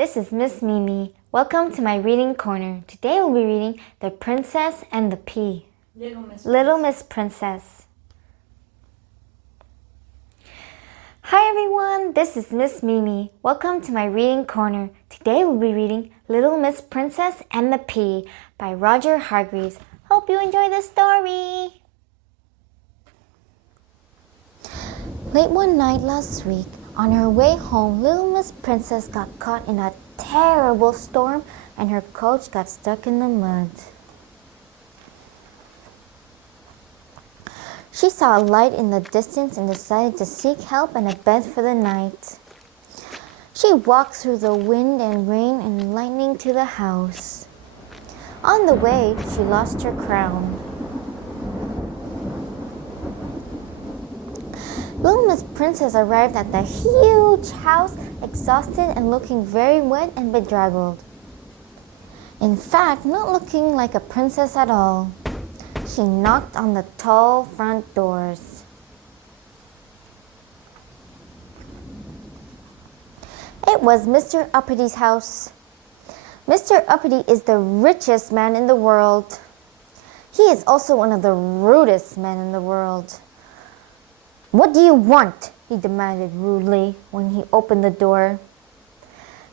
This is Miss Mimi. Welcome to my reading corner. Today we'll be reading The Princess and the Pea. Little Miss Princess. Hi everyone, this is Miss Mimi. Welcome to my reading corner. Today we'll be reading Little Miss Princess and the Pea by Roger Hargreaves. Hope you enjoy the story. Late one night last week, on her way home, Little Miss Princess got caught in a terrible storm and her coach got stuck in the mud. She saw a light in the distance and decided to seek help and a bed for the night. She walked through the wind and rain and lightning to the house. On the way, she lost her crown. Little Miss Princess arrived at the huge house, exhausted and looking very wet and bedraggled. In fact, not looking like a princess at all. She knocked on the tall front doors. It was Mr. Uppity's house. Mr. Uppity is the richest man in the world. He is also one of the rudest men in the world. "What do you want?" he demanded rudely when he opened the door.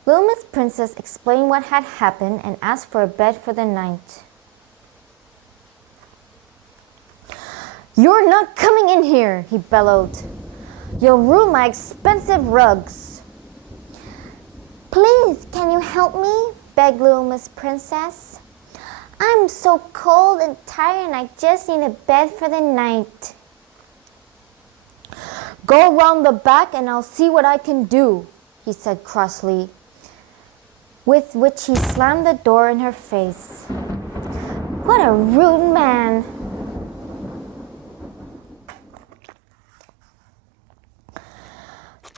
Little Miss Princess explained what had happened and asked for a bed for the night. "You're not coming in here," he bellowed. "You'll ruin my expensive rugs." "Please, can you help me?" begged Little Miss Princess. "I'm so cold and tired and I just need a bed for the night." "Go around the back and I'll see what I can do," he said crossly, with which he slammed the door in her face. What a rude man!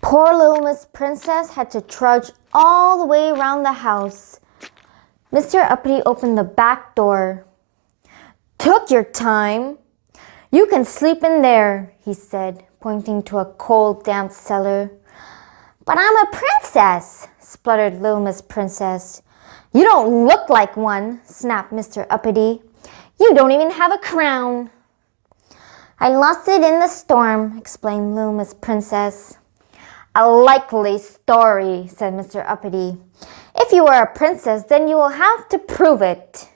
Poor Little Miss Princess had to trudge all the way around the house. Mr. Uppity opened the back door. "Took your time. You can sleep in there," he said, pointing to a cold, damp cellar. "But I'm a princess," spluttered Little Miss Princess. "You don't look like one," snapped Mr. Uppity. "You don't even have a crown." "I lost it in the storm," explained Little Miss Princess. "A likely story," said Mr. Uppity. "If you are a princess, then you will have to prove it."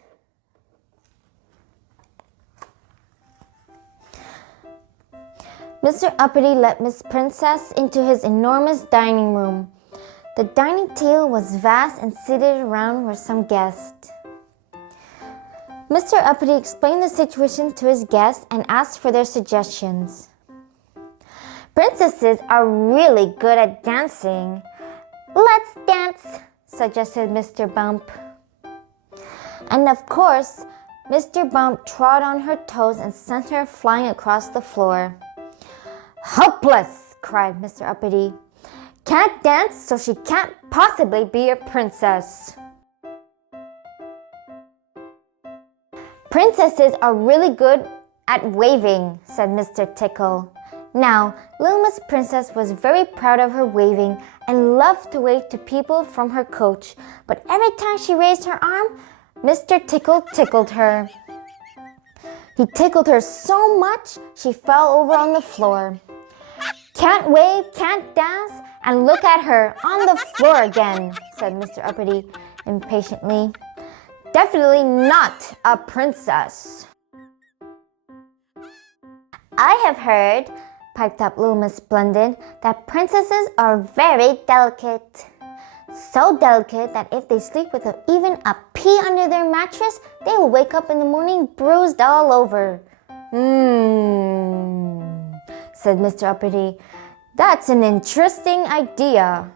Mr. Uppity let Miss Princess into his enormous dining room. The dining table was vast and seated around were some guests. Mr. Uppity explained the situation to his guests and asked for their suggestions. "Princesses are really good at dancing. Let's dance," suggested Mr. Bump. And of course, Mr. Bump trod on her toes and sent her flying across the floor. "Hopeless!" cried Mr. Uppity. "Can't dance, so she can't possibly be a princess." "Princesses are really good at waving," said Mr. Tickle. Now, Little Miss Princess was very proud of her waving and loved to wave to people from her coach, but every time she raised her arm, Mr. Tickle tickled her. He tickled her so much she fell over on the floor. "Can't wave, can't dance, and look at her on the floor again," said Mr. Uppity impatiently. "Definitely not a princess." "I have heard," piped up Little Miss Splendid, "that princesses are very delicate. So delicate that if they sleep with even a pea under their mattress, they will wake up in the morning bruised all over." Said Mr. Uppity. "That's an interesting idea."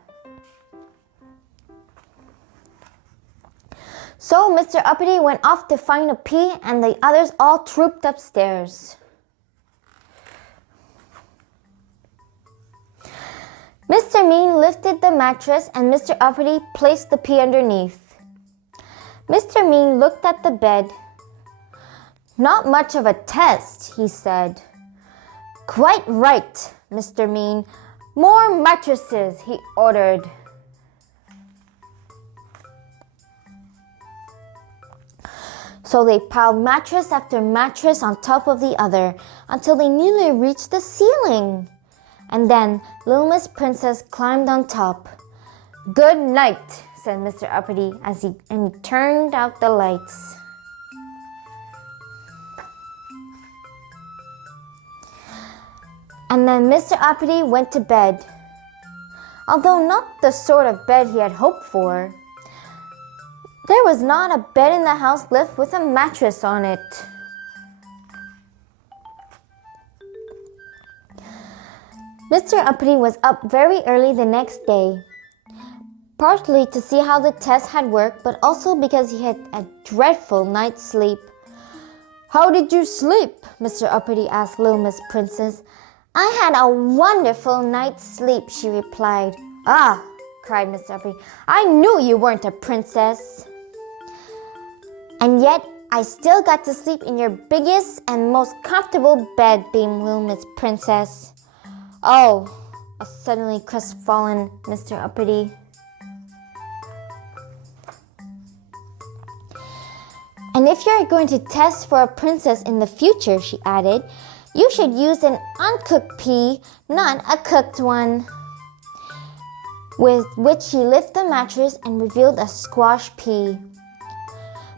So Mr. Uppity went off to find a pea and the others all trooped upstairs. Mr. Mean lifted the mattress and Mr. Uppity placed the pea underneath. Mr. Mean looked at the bed. "Not much of a test," he said. "Quite right, Mr. Mean. More mattresses," he ordered. So they piled mattress after mattress on top of the other until they nearly reached the ceiling. And then Little Miss Princess climbed on top. "Good night," said Mr. Uppity as he turned out the lights. And then Mr. Uppity went to bed. Although not the sort of bed he had hoped for. There was not a bed in the house left with a mattress on it. Mr. Uppity was up very early the next day, partly to see how the test had worked, but also because he had a dreadful night's sleep. "How did you sleep?" Mr. Uppity asked Little Miss Princess. "I had a wonderful night's sleep," she replied. "Ah," cried Mr. Uppity, "I knew you weren't a princess." "And yet I still got to sleep in your biggest and most comfortable bed," beamed Little Miss Princess. "Oh," a suddenly crestfallen Mr. Uppity. "And if you're going to test for a princess in the future," she added, "you should use an uncooked pea, not a cooked one." With which she lifted the mattress and revealed a squash pea.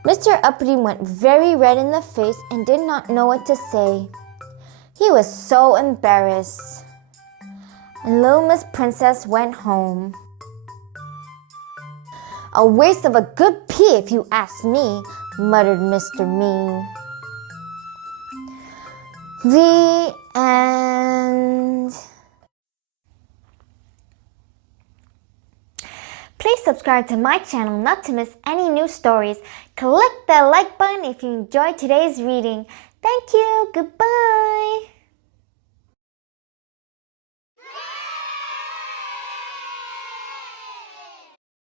Mr. Uppity went very red in the face and did not know what to say. He was so embarrassed. And Little Miss Princess went home. "A waste of a good pea, if you ask me," muttered Mr. Mean. The end. Please subscribe to my channel not to miss any new stories. Click the like button if you enjoyed today's reading. Thank you. Goodbye.